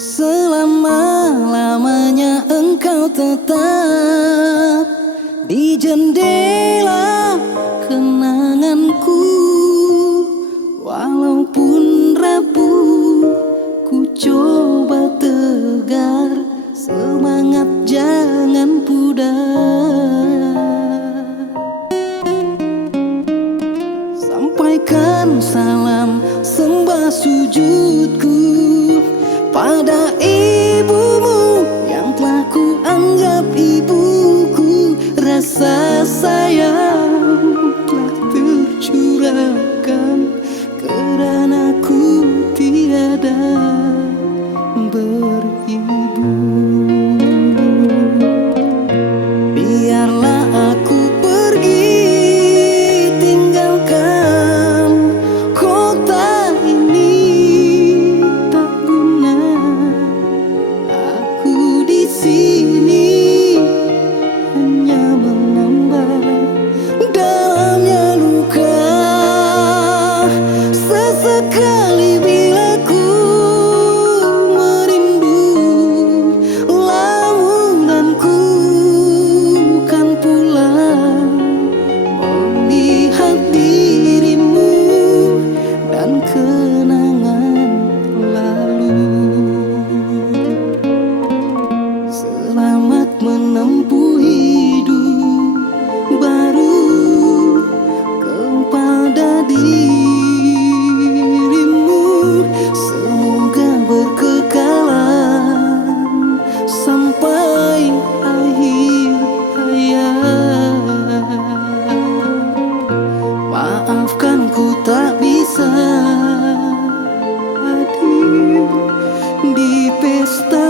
Selama-lamanya engkau tetap di jendela kenanganku. Walaupun rapuh, ku coba tegar, semangat jangan pudar. Sampaikan salam sembah sujudku pada ibumu yang telah ku anggap ibuku. Rasa sayang telah tercurahkan kerana ku tiada beribu. Biarlah aku pergi tinggalkan kota ini, tak guna aku di sini, hanya menambah dalamnya luka. Sesekali bila ku merindu lamunanku kan pulang melihat dirimu dan kenangan lalu. Selamat menempuh hidup baru kepada dirimu. Semoga berkekalan sampai akhir hayat. Maafkan ku tak bisa hadir di pesta